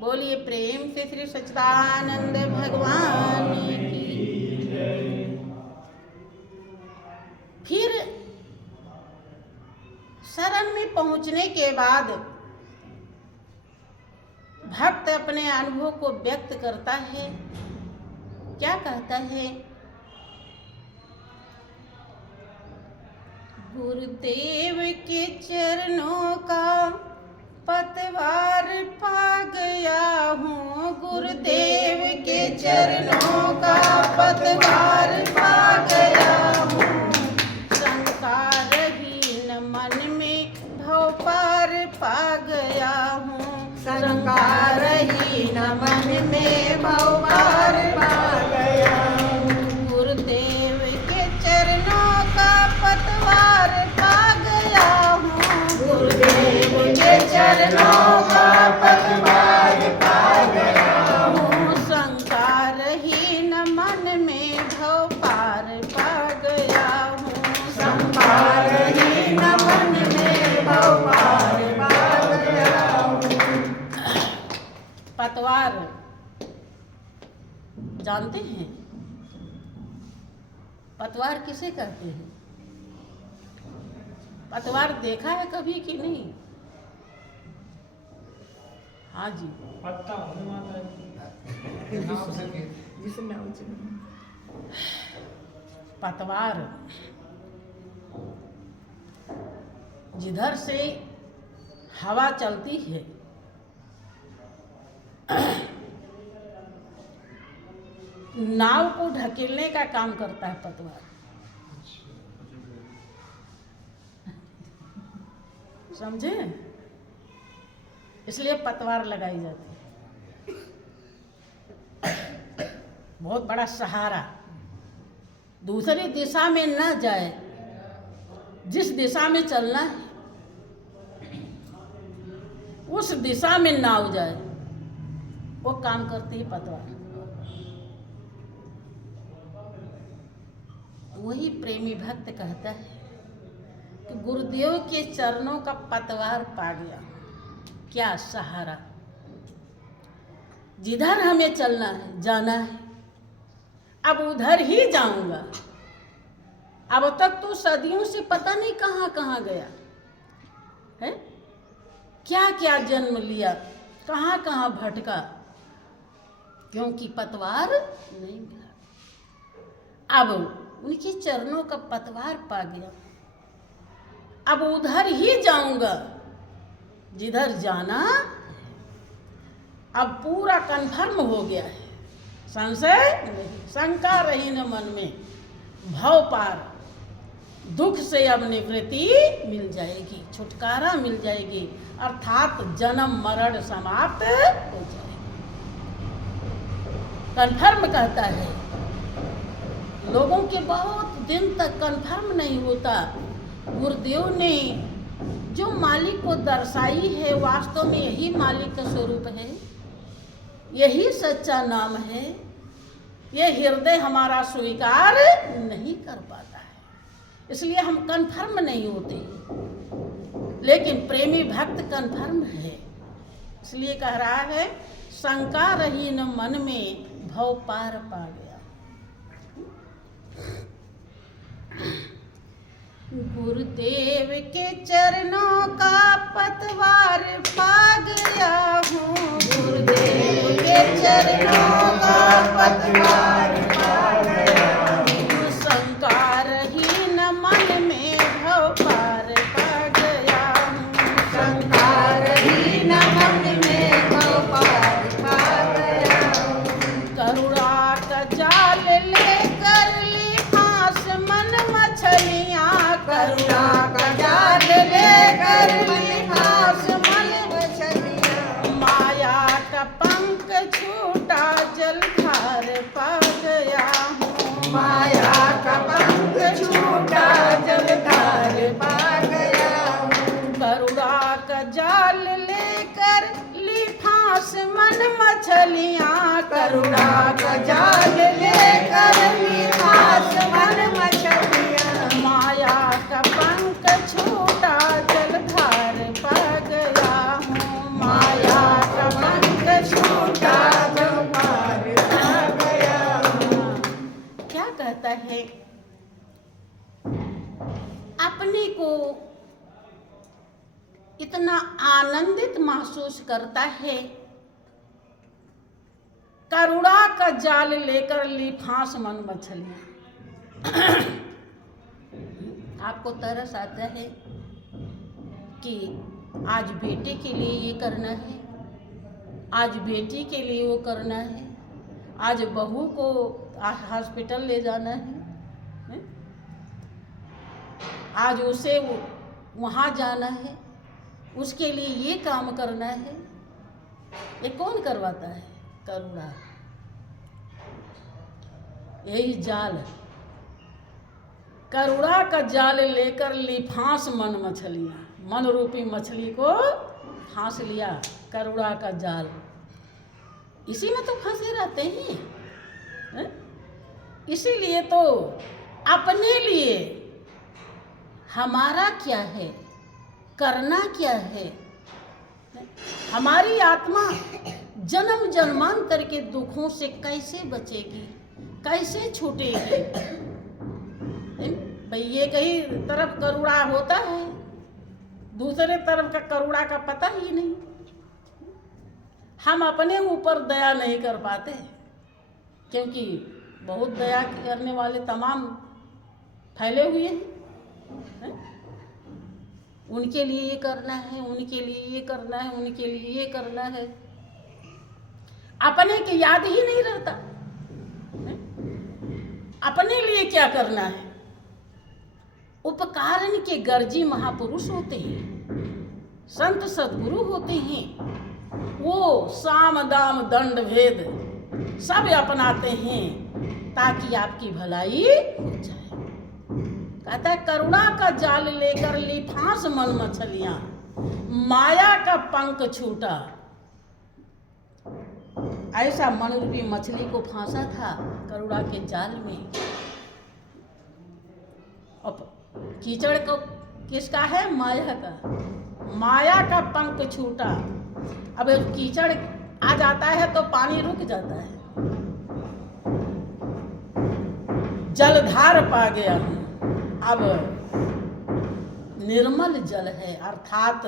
बोलिए प्रेम से श्री सच्चिदानंद भगवान की। फिर शरण में पहुंचने के बाद भक्त अपने अनुभव को व्यक्त करता है। क्या कहता है? गुरुदेव के चरणों का पतवार पा गया हूँ, गुरुदेव के चरणों का पतवार पा गया हूँ। संसारहीन मन में भव पार पा गया हूँ, संसारहीन मन में भव पार पा गया हूँ। गुरुदेव के चरणों का पतवार पा गया हूँ, गुरुदेव के चरणों का पतवार पा गया हूँ। संसारहीन मन में भव पार पा गया हूँ, संसारहीन मन में भव पार पा गया हूँ। पतवार जानते हैं? पतवार किसे कहते हैं? पतवार देखा है कभी कि नहीं? हाँ जी, पत्ता पतवार जिधर से हवा चलती है नाव को ढकेलने का काम करता है पतवार। समझे? इसलिए पतवार लगाई जाती है। बहुत बड़ा सहारा, दूसरी दिशा में न जाए, जिस दिशा में चलना है उस दिशा में नाव जाए, वो काम करती है पतवार। वही प्रेमी भक्त कहता है कि गुरुदेव के चरणों का पतवार पा गया। क्या सहारा! जिधर हमें चलना है, जाना है, अब उधर ही जाऊंगा। अब तक तो सदियों से पता नहीं कहाँ कहाँ गया है, क्या क्या जन्म लिया, कहाँ कहाँ भटका, क्योंकि पतवार नहीं मिला। अब उनके चरणों का पतवार पा गया, अब उधर ही जाऊंगा जिधर जाना। अब पूरा कन्फर्म हो गया है, संशय नहीं, शंका रही न मन में। भव पार, दुख से अब निवृत्ति मिल जाएगी, छुटकारा मिल जाएगी, अर्थात जन्म मरण समाप्त हो जाएगा। कन्फर्म कहता है। लोगों के बहुत दिन तक कन्फर्म नहीं होता। गुरुदेव ने जो मालिक को दर्शाई है, वास्तव में यही मालिक का स्वरूप है, यही सच्चा नाम है। ये हृदय हमारा स्वीकार नहीं कर पाता है, इसलिए हम कन्फर्म नहीं होते। लेकिन प्रेमी भक्त कन्फर्म है, इसलिए कह रहा है शंका रही न मन में भव पार पा गया। गुरुदेव के चरणों का पतवार पा गया हूँ, गुरुदेव के चरणों का पतवार पा गया हूँ। संकारहीन मन में भव पार पा गया हूँ, संकारहीन मन में भव पार पा गया हूँ। करुणा का जाल लेकर ली फांस मन मछलियाँ, करुणा का जाल लेकर ली फांस मन मछलियाँ। माया का पंख छूटा जलधार पा गया हूँ, माया का पंख छूटा जलधार पा गया हूँ। करुणा का जाल लेकर ली फांस मन मछलियाँ, करुणा का जाल लेकर ली फांस मन मछलियाँ। माया का पंख छूटा जलधार पा गया हूँ, माया का पंख महसूस करता है। करुणा का जाल लेकर ली फांस मन मछलियां। आपको तरस आता है कि आज बेटे के लिए ये करना है, आज बेटी के लिए वो करना है, आज बहू को हॉस्पिटल ले जाना है, आज उसे वहाँ जाना है, उसके लिए ये काम करना है। ये कौन करवाता है? करुणा। यही जाल, करुणा का जाल लेकर ली फांस मन मछलियां। मन रूपी मछली को फांस लिया करुणा का जाल। इसी में तो फंसे रहते हैं। इसीलिए तो अपने लिए हमारा क्या है, करना क्या है। हमारी आत्मा जन्म जन्मांतर के दुखों से कैसे बचेगी, कैसे छूटेगी? भाई ये कहीं तरफ करुणा होता है, दूसरे तरफ का करुणा का पता ही नहीं। हम अपने ऊपर दया नहीं कर पाते, क्योंकि बहुत दया करने वाले तमाम फैले हुए हैं। उनके लिए ये करना है, उनके लिए ये करना है, उनके लिए ये करना है, अपने की याद ही नहीं रहता। अपने लिए क्या करना है? उपकारण के गर्जी महापुरुष होते हैं, संत सद्गुरु होते हैं। वो साम दाम दंड भेद सब अपनाते हैं ताकि आपकी भलाई हो जाए। कहता है करुणा का जाल लेकर ली फांस मन मछलियां, माया का पंख छूटा। ऐसा मन रूपी मछली को फांसा था करुणा के जाल में। अब कीचड़ को किसका है? माया का। माया का पंख छूटा। अब कीचड़ आ जाता है तो पानी रुक जाता है। जलधार पा गया हूं, अब निर्मल जल है। अर्थात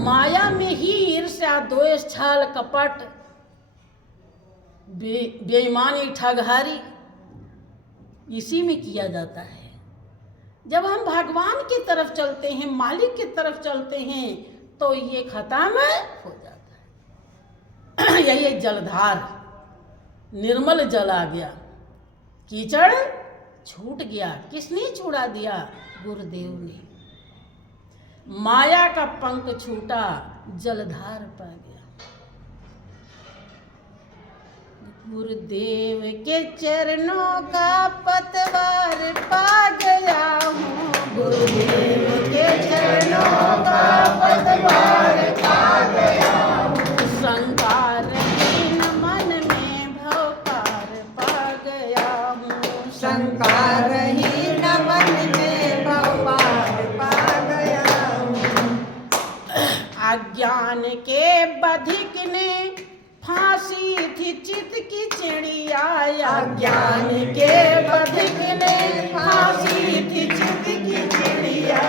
माया में ही ईर्ष्या, द्वेष, छल, कपट, बेईमानी, ठगहारी इसी में किया जाता है। जब हम भगवान की तरफ चलते हैं, मालिक की तरफ चलते हैं, तो ये खत्म हो जाता है। यही जलधार, निर्मल जल आ गया, कीचड़ छूट गया। किसने छुड़ा दिया? गुरुदेव ने। माया का पंख छूटा, जलधार पा गया। गुरुदेव के चरणों का पतवार पा गया हूँ, गुरुदेव के चरणों का पतवार पा गया हूँ। संकारहीन मन में भव पार पा गया हूँ, संकारहीन मन में भव पार पा गया हूँ। अज्ञान के बधिक ने फांसी थी चित की चिड़िया, अज्ञान के बधिक ने फांसी थी चित की चिड़िया।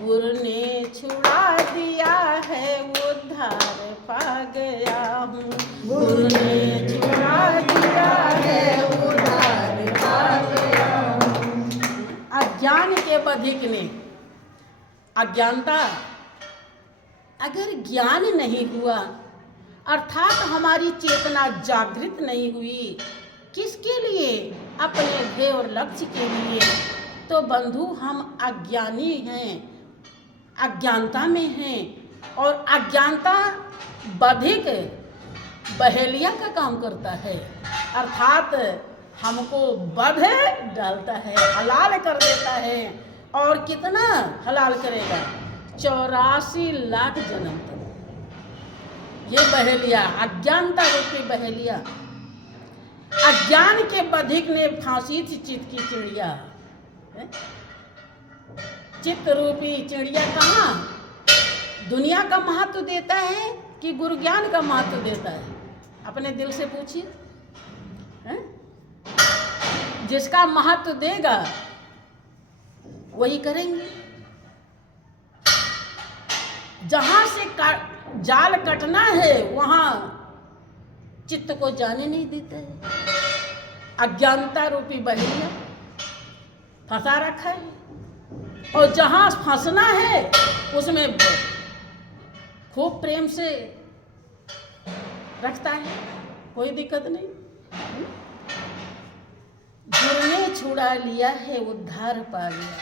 गुरु ने छुड़ा दिया है, उद्धार पा गया हूँ, गुरु ने छुड़ा दिया है, उद्धार पा गया हूँ। अज्ञान के बधिक ने, अज्ञानता, अगर ज्ञान नहीं हुआ अर्थात हमारी चेतना जागृत नहीं हुई, किसके लिए? अपने ध्येय और लक्ष्य के लिए। तो बंधु हम अज्ञानी हैं, अज्ञानता में हैं, और अज्ञानता बधिक बहेलिया का काम करता है। अर्थात हमको बध डालता है, हलाल कर देता है। और कितना हलाल करेगा? 84 लाख जन्म तक। ये बहेलिया, अज्ञानता रूपी बहेलिया। अज्ञान के बधिक ने फांसी थी चित्त की चिड़िया। चित्त रूपी चिड़िया कहाँ दुनिया का महत्व देता है कि गुरु ज्ञान का महत्व देता है? अपने दिल से पूछिए। जिसका महत्व देगा वही करेंगे। जहां से जाल कटना है वहां चित्त को जाने नहीं देते हैं। अज्ञानता रूपी बहेलिया फंसा रखा है, और जहां फंसना है उसमें खूब प्रेम से रखता है, कोई दिक्कत नहीं। गुरु ने छुड़ा लिया है, उद्धार पा लिया।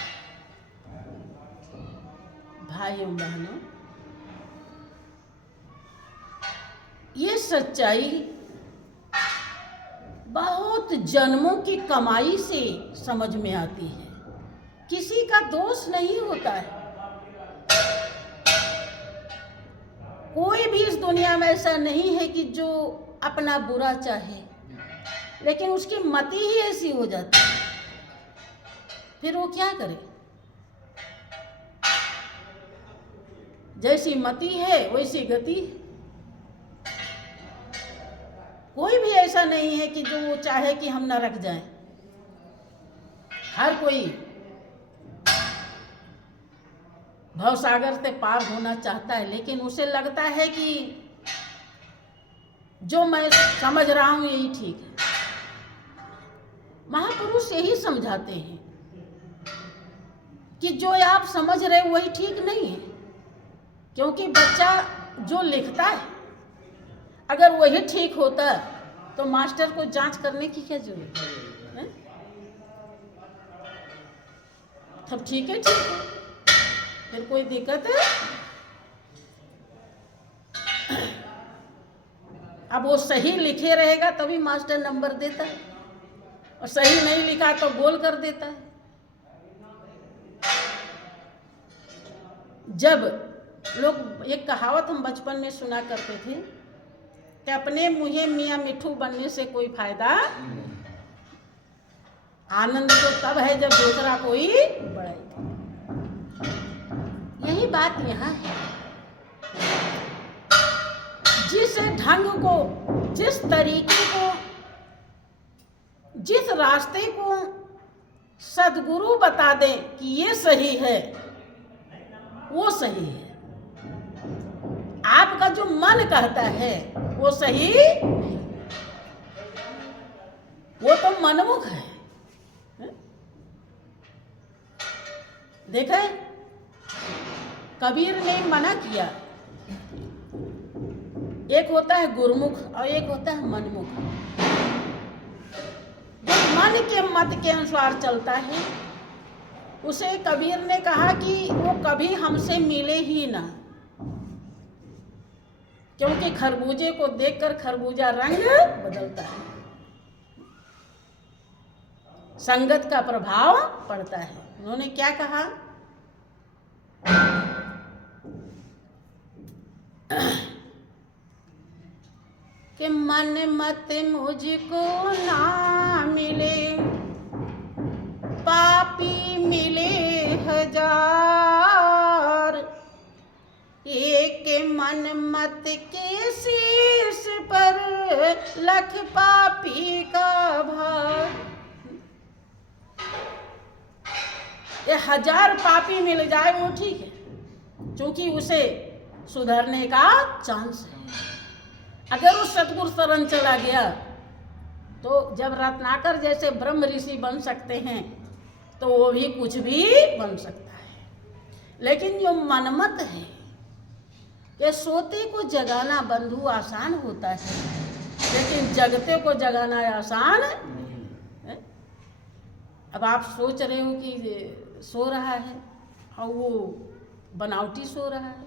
भाइयों बहनों, ये सच्चाई बहुत जन्मों की कमाई से समझ में आती है। किसी का दोष नहीं होता है। कोई भी इस दुनिया में ऐसा नहीं है कि जो अपना बुरा चाहे, लेकिन उसकी मति ही ऐसी हो जाती है, फिर वो क्या करे? जैसी मति है वैसी गति। कोई भी ऐसा नहीं है कि जो वो चाहे कि हम नरक जाएं। हर कोई भवसागर से पार होना चाहता है, लेकिन उसे लगता है कि जो मैं समझ रहा हूं यही ठीक है। महापुरुष यही समझाते हैं कि जो आप समझ रहे वही ठीक नहीं है, क्योंकि बच्चा जो लिखता है अगर वही ठीक होता तो मास्टर को जांच करने की क्या जरूरत है? सब ठीक है, ठीक है, फिर कोई दिक्कत है? अब वो सही लिखे रहेगा तभी मास्टर नंबर देता है, और सही नहीं लिखा तो गोल कर देता है। जब लोग, एक कहावत हम बचपन में सुना करते थे कि अपने मुँहे मियाँ मिठू बनने से कोई फायदा, आनंद तो तब है जब दूसरा कोई बढ़ाए। यही बात यहाँ है। जिस ढंग को, जिस तरीके को, जिस रास्ते को सद्गुरु बता दें कि ये सही है, वो सही है। आपका जो मन कहता है वो सही, वो तो मनमुख है। देखे, कबीर ने मना किया, एक होता है गुरुमुख और एक होता है मनमुख। जो मन के मत के अनुसार चलता है उसे कबीर ने कहा कि वो कभी हमसे मिले ही ना, क्योंकि खरबूजे को देखकर खरबूजा रंग बदलता है, संगत का प्रभाव पड़ता है। उन्होंने क्या कहा? कि मन मत मुझको ना मिले, पापी मिले हजार, एक मन मत के शीश पर लख पापी का भार। ये 1000 पापी मिल जाए वो ठीक है, क्योंकि उसे सुधरने का चांस है। अगर उस सतगुरु शरण चला गया तो जब रत्नाकर जैसे ब्रह्म ऋषि बन सकते हैं तो वो भी कुछ भी बन सकता है। लेकिन जो मनमत है कि सोते को जगाना बंधु आसान होता है, लेकिन जगते को जगाना आसान है। अब आप सोच रहे हो कि सो रहा है और वो बनावटी सो रहा है,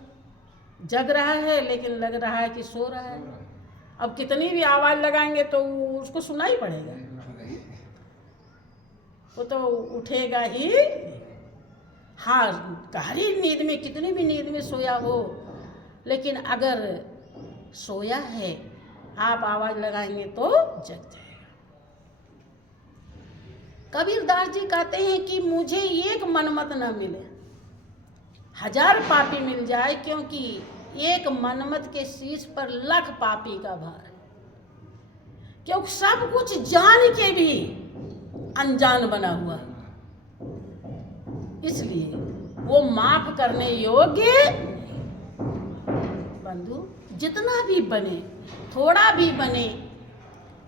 जग रहा है लेकिन लग रहा है कि सो रहा है। अब कितनी भी आवाज़ लगाएंगे तो उसको सुना ही पड़ेगा, वो तो उठेगा ही। हाँ, गहरी नींद में, कितनी भी नींद में सोया हो, लेकिन अगर सोया है आप आवाज़ लगाएंगे तो जग जाएगा। कबीरदास जी कहते हैं कि मुझे एक मनमत न मिले, 1000 पापी मिल जाए, क्योंकि एक मनमत के शीश पर लख पापी का भार है। क्योंकि सब कुछ जान के भी अनजान बना हुआ, इसलिए वो माफ करने योग्य। बंधु, जितना भी बने, थोड़ा भी बने,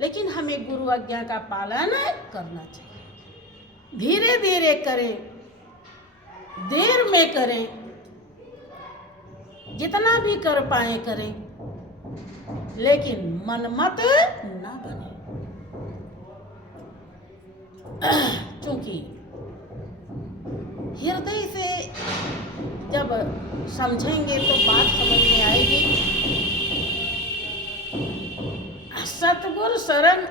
लेकिन हमें गुरु आज्ञा का पालन करना चाहिए। धीरे धीरे करें, देर में करें, जितना भी कर पाए करें, लेकिन मनमत ना बने। क्योंकि हृदय से जब समझेंगे तो बात समझ में आएगी। सतगुरु शरण,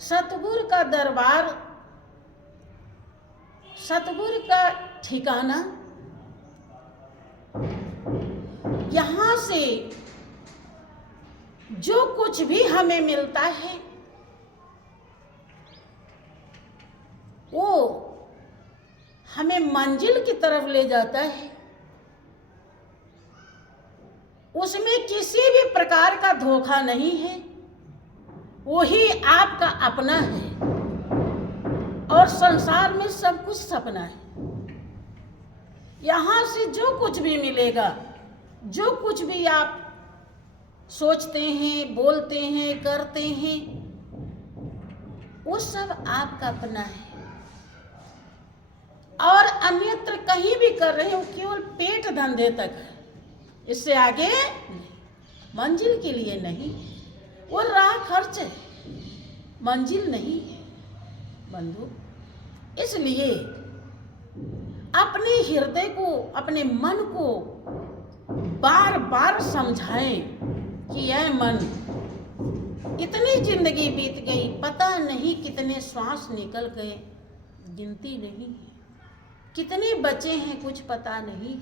सतगुरु का दरबार, सतगुरु का ठिकाना, यहाँ से जो कुछ भी हमें मिलता है वो हमें मंजिल की तरफ ले जाता है। उसमें किसी भी प्रकार का धोखा नहीं है, वही आपका अपना है। और संसार में सब कुछ सपना है। यहाँ से जो कुछ भी मिलेगा, जो कुछ भी आप सोचते हैं, बोलते हैं, करते हैं, वो सब आपका अपना है। और अन्यत्र कहीं भी कर रहे हो, केवल पेट धंधे तक है, इससे आगे मंजिल के लिए नहीं। वो राह खर्च है, मंजिल नहीं है बंधु। इसलिए अपने हृदय को, अपने मन को बार बार समझाएं कि यह मन, इतनी जिंदगी बीत गई, पता नहीं कितने श्वास निकल गए, गिनती नहीं है, कितने बचे हैं कुछ पता नहीं।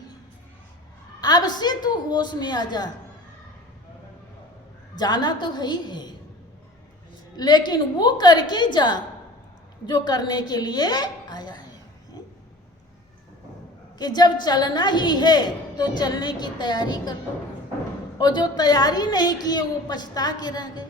अब से तो होश में आ जा, जाना तो है ही है, लेकिन वो करके जा जो करने के लिए आया है। कि जब चलना ही है तो चलने की तैयारी कर लो, और जो तैयारी नहीं किए वो पछता के रह गए।